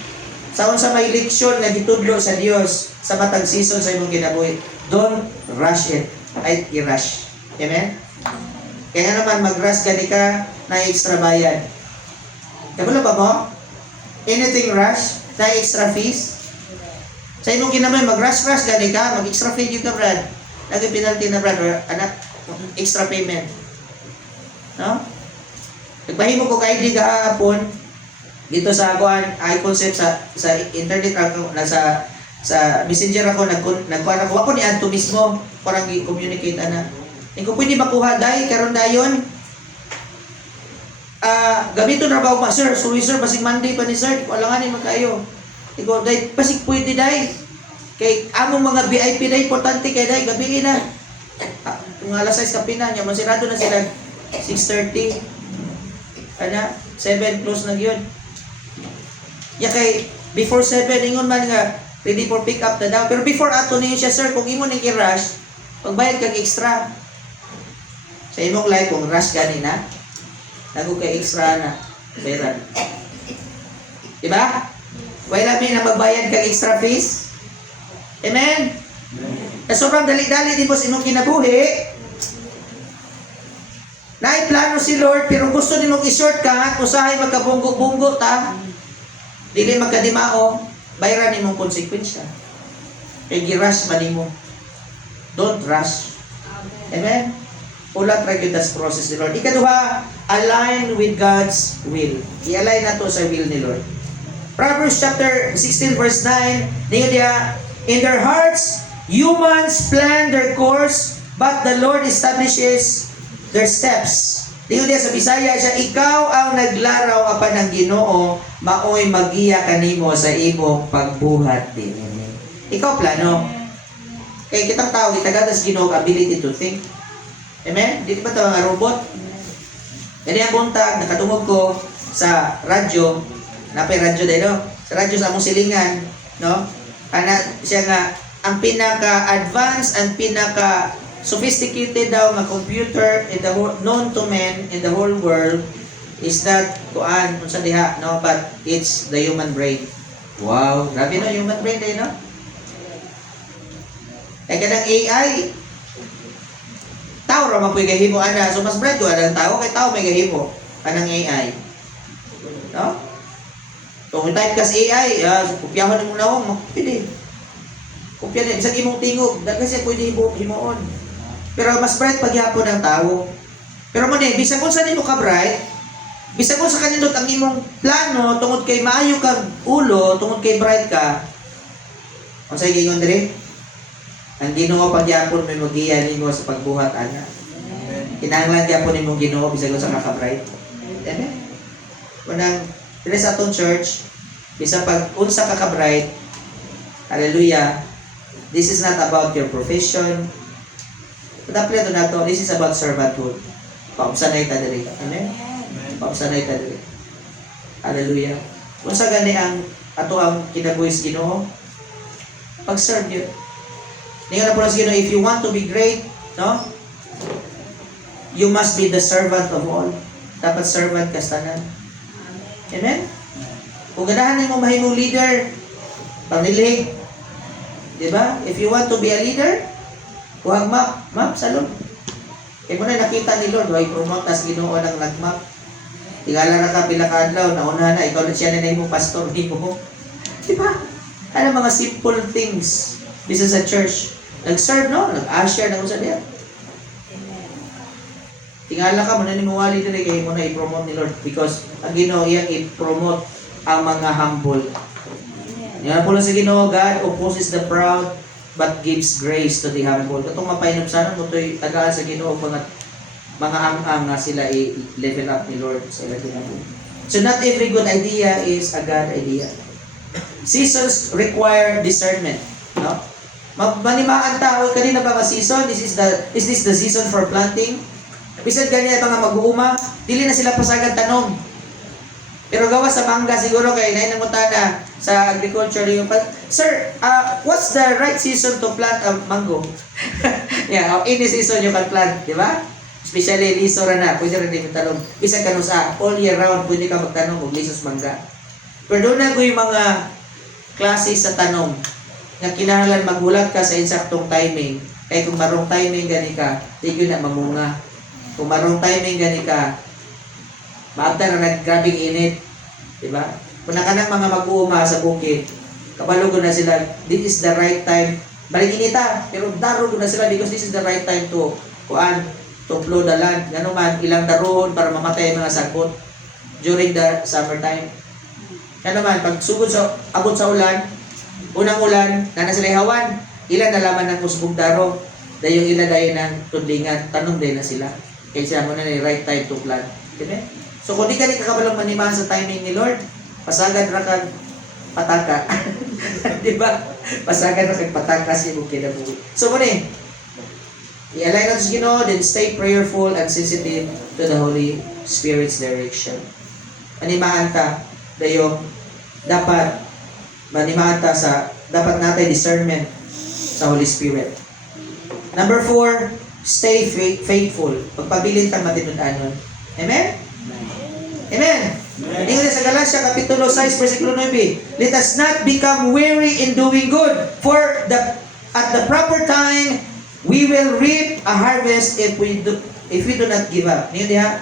sa unsa may leksyon nga gitudlo sa Dios sa matag season sa imong kinabuhi. Don't rush it. Ay i-rush. Amen? Kaya naman mag-rush gani ka na extra bayad. Kabalo ba mo? Anything rush, na extra fees. Sa imong kinabuhi mag-rush gani ka, mag-extra fee gyud ka brad. Lagi penalty na brad or anak extra payment. No? Nagpahimo ko kay ID kahapon dito sa kuan iConcept sa internet ako sa messenger ako nagkuan ako ni adto mismo para gi-communicate ana. Kung pwede makuha dai karon dayon gamiton ra ba sir? Sorry sir, basig Monday pa ni sir. Walanganin man kayo. Ikaw dai basig pwede dai. Kay among mga VIP dai importante kay dai gabi na. Kung alas 6 kapina niya, masirado na sila 6:30. Ana, 7 close na yun. Ya kay before 7 ingon man nga ready for pick up na daw. Pero before ato niyo siya sir, kung imo ning i-rush, pagbayad kag extra. Sa imong life kung rush gani na, nago kay extra na bayaran. Diba? Wala mi na magbayad kag extra fees. Amen. Sobrang dali-dali din po sa imong kinabuhi. Naiplano si Lord, pero gusto ni mong i-shortcut, usahay magkabunggo-bunggo ta, dili magkadimao, bayaran ni mong konsekwensya. Kaya gi-rush man ni mo. Don't rush. Amen? Ulat regular process ni Lord. Ikaduha, align with God's will. I-align na to sa will ni Lord. Proverbs chapter 16 verse 9, in their hearts, humans plan their course, but the Lord establishes their steps. Tingnan niya sa Bisaya siya, ikaw ang naglaraw apan ng Ginoo, maoy magiya kanimo sa imong pagbuhat din. Ikaw plano. Kaya kitang tao, itagadas Ginoo ability to think. Amen? Di ba ito mga robot? Kaya ang buntag, nakatungog ko sa radyo, napay radyo dahil, no? Sa radyo sa among silingan, no? Siya nga, ang pinaka-advanced and pinaka-sophisticated daw na computer in the whole, known to men in the whole world is not kuan unsa diha, no, but it's the human brain. Wow, grabe no human brain day, no? Kaya kanang AI tao ra man puy gahimo ana, so mas bright ko ang tao kay tao may gahimo kanang AI. No? Kung type kas AI, kopyahan mo na mo, pwede. Kopya din, isang imong tingog, kasi pwede himuon. Pero mas bright paghihapon ang tao. Pero man bisag kung saan mo ka bright, bisag kung sa kanindot ang imong plano, tungod kay maayo kang ulo, tungod kay bright ka, kung sa'yo gingon dire, ang Ginoo paghihapon may magiya nimo sa pagbuhat, ana. Kinahanglan gyapon nimong Ginoo, bisag kung sa kaka-bright. Amen? Kunang, dire sa atong church, bisag pag unsa kaka-bright, hallelujah, this is not about your profession. Padaplito na to, this is about servanthood. Paumsanay ta diri. Amen? Paumsanay ta diri. Hallelujah. Kung sa gani ang ato ang kinabuhi sa Ginoo, pag-serve yun. Ningon na po sa Ginoo, if you want to be great, no? You must be the servant of all. dapat servant ka sa tanan. Amen? Kung ganahan mo mahimong leader, pamilih. Diba? If you want to be a leader, huwag map, salon. Kaya mo na nakita ni Lord, huwag promote, tas Ginoo ng nag-map. Tingala na ka, pila ka adlaw, nauna na, ikaw na siya na yung pastor, hindi mo. Diba? Ano mga simple things, bisa sa church. Nag-serve, no? Nag-usher, nag-usher niya. Tingala ka, mananimuwali din kayo mo na i-promote ni Lord because ang Ginoo iyang i-promote ang mga humble. Yan po lang sa Ginoo, God opposes the proud but gives grace to the humble. Katong mapainom sana mo to'y tagaan sa Ginoo mga ang nga sila i-level up ni Lord sa ilang ginoo. So not every good idea is a God idea. Seasons require discernment, no? Manimaan tao kanina ba season? Is this the season for planting? Bisan ganyan mga mag-uuma, dili na sila pasagad tanom. Pero gawa sa mangga siguro kay nainangutana sa agriculture yung sir, what's the right season to plant a mango? Yeah, any season you can plant, di ba? Especially liso ra na, pwede rin din talong. Isa ka sa all year round pwede ka magtanong og lisos mangga. Pero doon na ko yung mga klase sa tanong nga kinahanglan magulat ka sa insaktong timing. Kaya kung marong timing gani ka, di yun na mamunga. Kung marong timing gani ka, maabta na naggrabing init. Diba? Kung nakanang mga mag-uuma sa bukid, kabalo ko na sila, this is the right time. Balik inita, pero daro ko na sila because this is the right time to plow the land. Ganun man, ilang daroon para mamatay ang mga sagot during the summertime. Kaya naman, pag sugod sa, abot sa ulan, unang ulan, na sila hawan, ilan nalaman ng usbong daro, dahil yung ilan dahil ng tudlingan, tanong din na sila. Kaya siya mo na right time to plant. Okay? So kung di ka kabalang manimahan sa timing ni Lord, pasagad ra kag pataka. Di ba? Pasagad ra kag pataka si bukid na buwi. So mo ni, i-align natin sa Ginoo, then stay prayerful and sensitive to the Holy Spirit's direction. Manimahan ka, dayong dapat manimahan ta sa dapat natin discernment sa Holy Spirit. Number 4, stay faithful. Pagpabilin tang matinud-anon. Amen? Amen. Ingon sa Galatia kapitulo 6 versikulo 9, let us not become weary in doing good, for at the proper time we will reap a harvest if we do not give up. Niyo diha,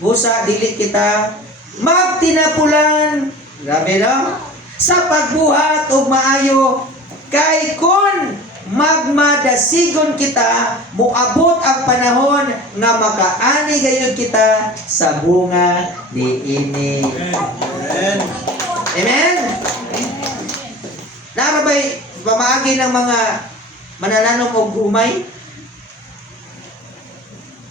busa dili kita magtinapulan. Grabe no? Sa pagbuhat og maayo kay kun magmadasigon kita, muabot ang panahon nga makaani gayud kita sa bunga niini. Amen. Amen. Narabay pamaagi ng mga manananom og humay.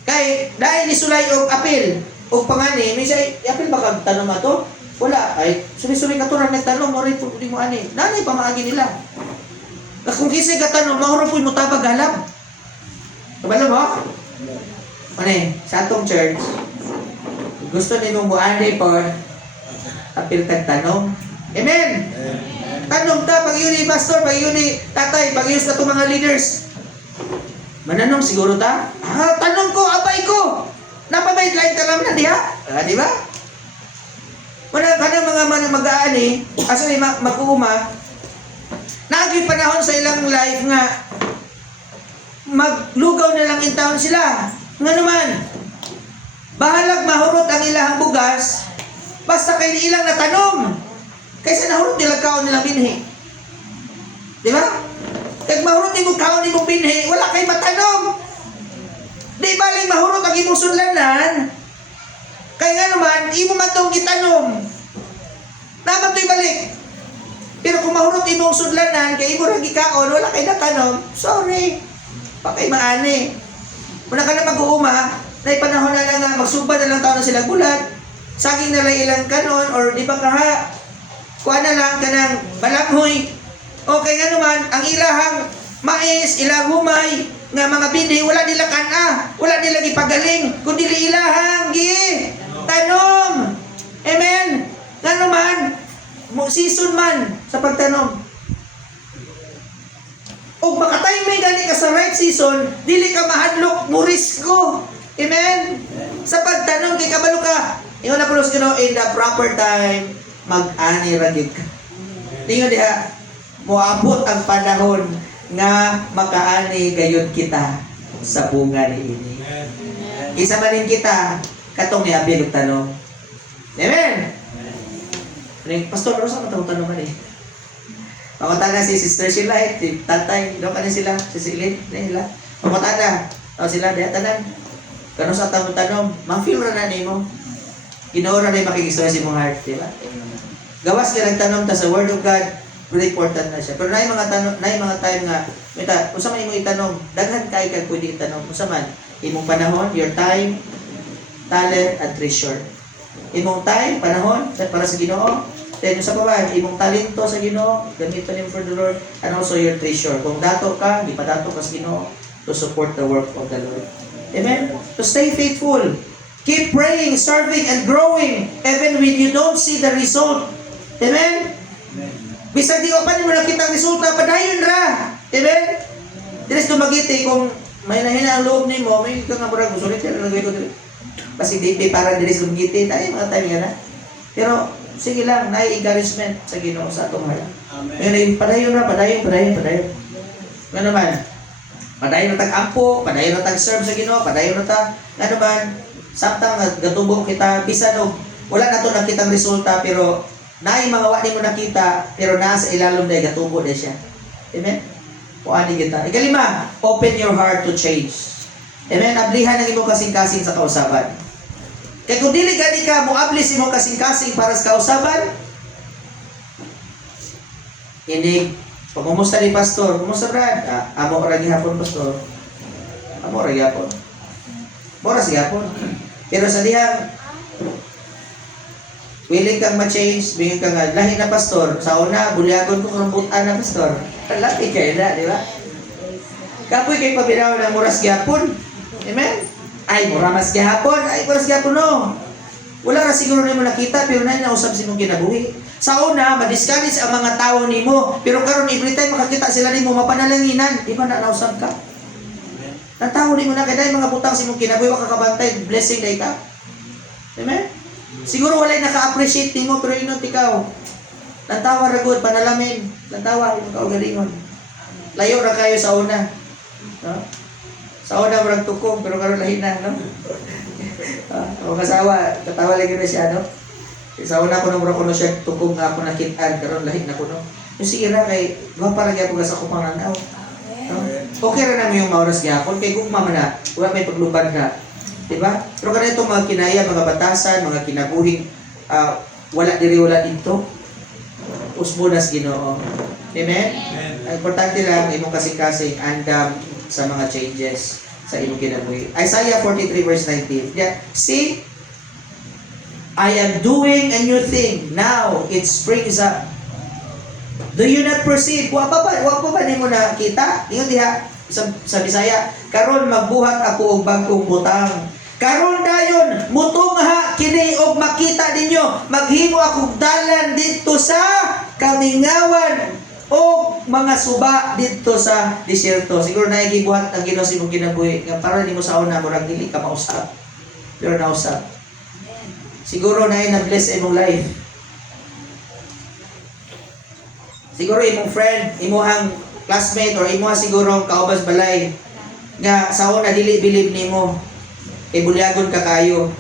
Kay dahil ni sulay og apil og pangani, misay apil ba kag tanom ato? Wala ay suri-suri ka to ra nagtanom mo rin pud mo ani. Nanay pamaagi nila. Kung kisay katanong, mauro po'y mutabag halap. Kabalo mo? Mane, sa atong church, gusto nimong buani po, apil tag tanong. Amen! Tanong ta, pag yun ni pastor, pag yun ni tatay, pag yun sa itong mga leaders. Mananong siguro ta? Tanong ko, abay ko! Napabay lain ka lang na diha? Di ba? Wala ka ng mga mag-aani, asa ni mag-uuma, naging panahon sa ilang life nga maglugaw na lang in town sila. Nga naman, bahalag mahurot ang ilang bugas basta kay ilang natanom. Kaysa nahurot nila kaon nila binhi. Di ba? Kag mahurot ni mo kaon ni mo binhi, wala kay matanom. Di baling mahurot ang imong sudlanan. Kaya nga naman, imo man tong gitanom. Naman to'y balik. Pero kung mahurot imong sudlanan, kay imo ra gikaon, wala kay natanom, sorry. Pakay maani. Muna ka na mag-uuma, na panahon na nga, magsubad na lang taon na sila gulat, saging na lang ilang kanon, or di ba kaha, kuha na lang ka ng balanghoy. Okay nga naman, ang ilahang mais, ilang humay, nga mga bindi, wala nila kana, wala nila ipagaling, kundi ilahang tanom. Amen? Nga naman, season man sa pagtanom. O makatiming gani ka sa right season, dili ka mahadlok mo risko. Amen? Sa pagtanong kay kabalo ka, ingon na pulos Ginoo in the proper time mag-ani ra gyud ka. Ingon diha, moabot ang panahon nga makaani gayud kita sa bunga ni ini. Isa man kita katong niabil og tanong. Amen. Pastor, ano sa matang tanong man eh? Pamunta na si Sister Sheila, si tatay, doon ka na sila, si Silin, nila. Pamunta na, sila, diya tanan. Kano sa tanong, ma-feel ra na nimo. Ginoora na yung makikistoy sa mong heart, di ba? Gawas ka tanong ta sa Word of God, really important na siya. Pero na yung mga time nga, unsa man imong itanong, daghan kay kag pwede itanong. Unsa man, imong panahon, your time, talent, and treasure. Imong time, panahon, para sa Ginoo. Then, sa pa imong talento sa Ginoo, gamiton nimo for the Lord, and also your treasure. Kung dato ka, ipadato ka sa Ginoo to support the work of the Lord. Amen? To stay faithful. Keep praying, serving, and growing, even when you don't see the result. Amen? Bisag di pa nimo nakita ang resulta, padayon ra. Amen? Dinis dumagiti kung may nahina ang loob nimo, may ka nga murag gusto rin, nalagay ko dito. Kasi di para dinis dumagiti, tayo mga time nga na. Pero, sige lang, na-encouragement sa Ginoo sa atong heart. Ngayon, padayon na, padayon. Nga naman, padayon na tag-ampo, padayon na tag-serve sa Ginoo, padayon na ta, nga naman, samtang gatubong kita, bisan og wala na to nakitang resulta, pero naay mga wani mo nakita, pero nasa ilalom na gatubo na siya. Amen? Puani kita. Ikalima, open your heart to change. Amen? Ablihan ang imong kasing-kasing sa kausaban. Kaya kung dili gani ka, muablis imong kasing-kasing para sa kausaban, inig, pagmumusta ni Pastor, kumusta Brad? Amo ra gihapon Pastor. Amo ra gihapon. Moras gihapon. Pero sa dihang willing kang ma-change, bingin ka nga, lahi na Pastor, sa una, bulyagon ko rambutan na Pastor. Lati kayo na, di ba? Kapoy kay pabiraw ng moras gihapon. Amen? Ay, muramas gihapon. Ay, moras gihapon no. Wala na siguro nimo nakita, pero na nausap si mong kinabuhi. Sa una, madiscourage ang mga tao nimo, pero karon every time makakita sila nimo mapanalanginan, di ba na nausap ka? Ang tao nimo na kaya mga butang si mong kinabuhi, wa kakabantay, blessing day ka. Amen? Siguro walay naka-appreciate nimo, pero inot ikaw. Nantawa ra gud panalamin, nantawa imong kaugalingon. Layo ra kayo sa una. No? Sa una murag tukom, pero karon lahi na, no? O kasawa, katawa lagi na siya, no? Sa una ko nang mura ko na siya tukom nga ako nakitaan, karon lahi na ko, no? Yung sige ra kay, ba para gyapon ka sa kupang nanaw. No? Okay ra naman yung mauras gyapon, kay gugma man na, wala may paglubad na. Diba? Pero kanito mga kinaya, mga batasan, mga kinabuhing, wala dito. Usbunas Ginoo. Amen? Importante lang, imong kasing-kasing, andam sa mga changes sa imong kinabuhi. Isaiah 43 verse 19. Yeah. See, I am doing a new thing. Now, it springs up. Do you not perceive? Wa pa ba nimo nakita? Ingon diha sa Bisaya, karon magbuhat ako og bagong butang. Karon dayon mutungha kini og makita ninyo, maghimo akong dalan didto sa kamingawan o mga suba dito sa disyerto. Siguro na gibuhat ang Ginoo sa imong kinabuhi nga para nimo sa una murag dili ka mausap. Pero nausap. Siguro na na-bless imong life. Siguro imong friend, imong classmate or imong siguro kaubas balay nga sa una dili bilib nimo. Kay bulyagon ka kayo.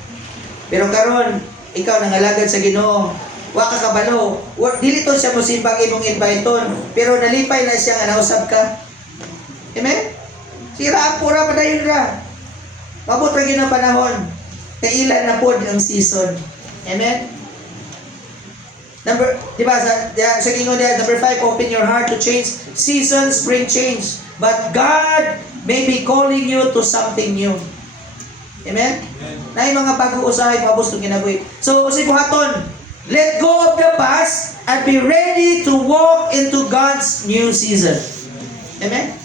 Pero karon ikaw nangalagad sa Ginoo. Wa ka kabalo. Dili to siya musimbang imong inviteon, pero nalipay na siya nga nausab ka. Amen? Sira pura padayon ra. Mabot ra gyud ang panahon. Kay ilan na pod ang season. Amen? Diba sa gingon niya, number 5, open your heart to change. Seasons bring change. But God may be calling you to something new. Amen? Na yung mga pag-uusahay, mga gusto kinabuhi. So, si buhaton, let go of the past and be ready to walk into God's new season. Amen?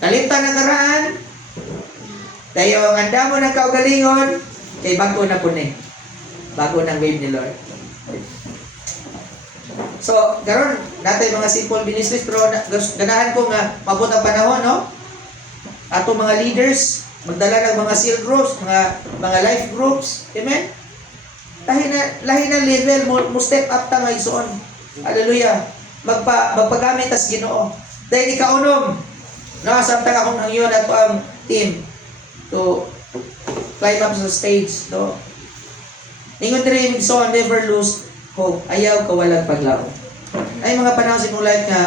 Kalimtan ang karaan, tayo ang handa mo ng kaugalingon, kay bago na po ni. Bago ng wave ni Lord. So, karon natin mga simple ministries, pero ganahan ko nga mabot ang panahon, no? Ato mga leaders, Magdala ng mga seal groups, mga life groups. Amen? Lahi na level mo step up ta nga igsoon. Hallelujah. Magpagamit as Ginoo. Dahil ikaunom, samtang akong hangyon at ang team to climb up sa stage. No? Ningon diri igsoon, never lose hope. Ayaw kawalang paglaom. Ay mga panahon sa imong life nga,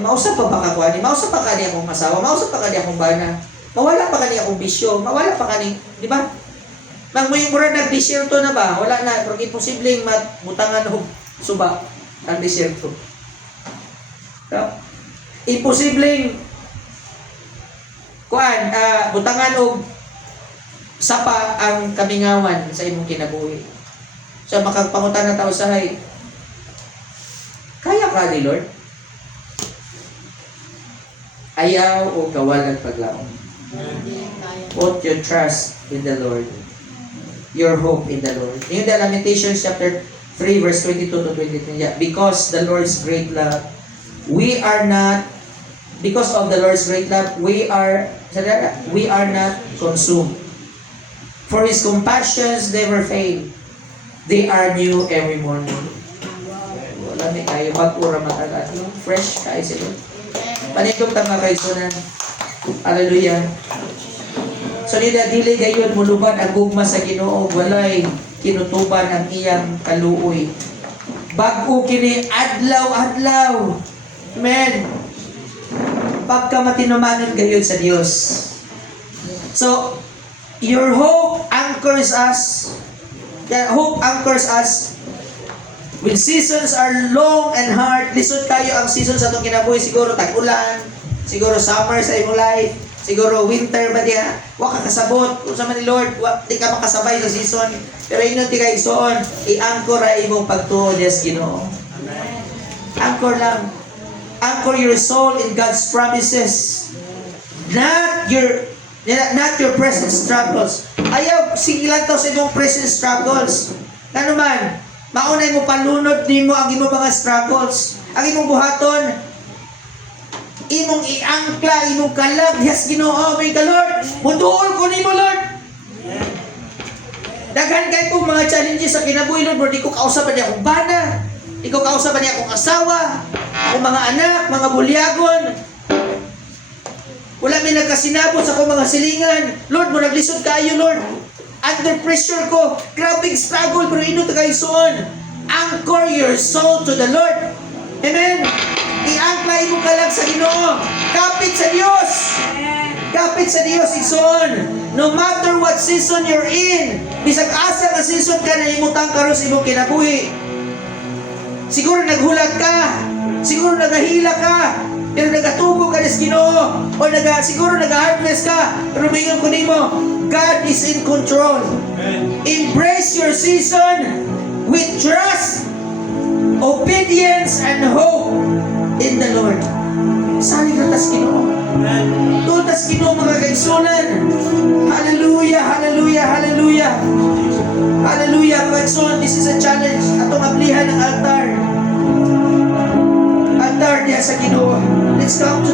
mausap pa ba ka kuha ni? Mausap pa ka ni akong asawa? Mausap pa ka ni akong bana? Mawala pa ka ni akong bisyo? Mawala pa ka ni, di ba? Magmuyung mura nag-desierto na ba? Wala na. Pero imposibleng butangan o suba ang desierto. So, imposibleng butangan o sapa ang kamingawan sa imong kinabuhi. So, makagpangutan na tao sahay, kaya ka ni Lord? Ayaw o kawalan paglaom. Put your trust in the Lord. Your hope in the Lord. In the Lamentations chapter 3 verse 22 to 23, because the Lord's great love, because of the Lord's great love, we are not consumed. For His compassions never fail. They are new every morning. Wala ni kayo pag-ura matagal. Fresh kayo sila. Panitong tama kayo sunan. Hallelujah. So nila dili gayon muluban ang gugma sa Ginoo, walay kinutuban ang iyang kaluoy. Bag-o kini adlaw-adlaw. Amen. Pagka matinumanon gayon sa Dios. So your hope anchors us. Hope anchors us. When seasons are long and hard, lisod kayo ang season sa itong kinabuhi. Siguro tag-ulan, siguro summer sa imong life, siguro winter ba diya, wa ka kasabot, kung sa man ni Lord, di ka makasabay sa season. Pero yun ti kayo soon, i-anchor ay imong pagtuo Diyos Ginoo. Anchor lang. Anchor your soul in God's promises. Not your present struggles. Ayaw, sigilan to sa imong present struggles. Ano man, maunay mo palunod nimo ang imong mga struggles. Ang imong buhaton, imong iangkla, imong kalag, yes Ginoo, may ka Lord. Mutuol ko nimo Lord. Daghan kay kong mga challenges sa kinabuhi Lord, di ko kausaban niya akong bana, di ko kausaban niya akong asawa, akong mga anak, mga bulyagon. Wala may nagkasinabot sa akong mga silingan. Lord, mo naglisod kayo Lord. Under pressure ko, grabing struggle, pero ino ta kayo soon. Anchor your soul to the Lord. Amen. I-angkla mo kalag sa Ginoo. Kapit sa Dios. Kapit sa Dios igsoon. No matter what season you're in, bisag asa nga season ka na imutang karon sa imong kinabuhi. Siguro naghulat ka, siguro nagahila ka, pero nagatubo ka sa Ginoo, o siguro nag-harvest ka, pero mayon ko nimo, God is in control. Embrace your season with trust, obedience, and hope in the Lord. Saling natas Ginoo. Tutas Ginoo mga kaigsunan. Hallelujah, hallelujah, hallelujah. Hallelujah, mga kaigsunan. This is a challenge. Atong ablihan ng altar. Altar niya sa Ginoo. Let's come to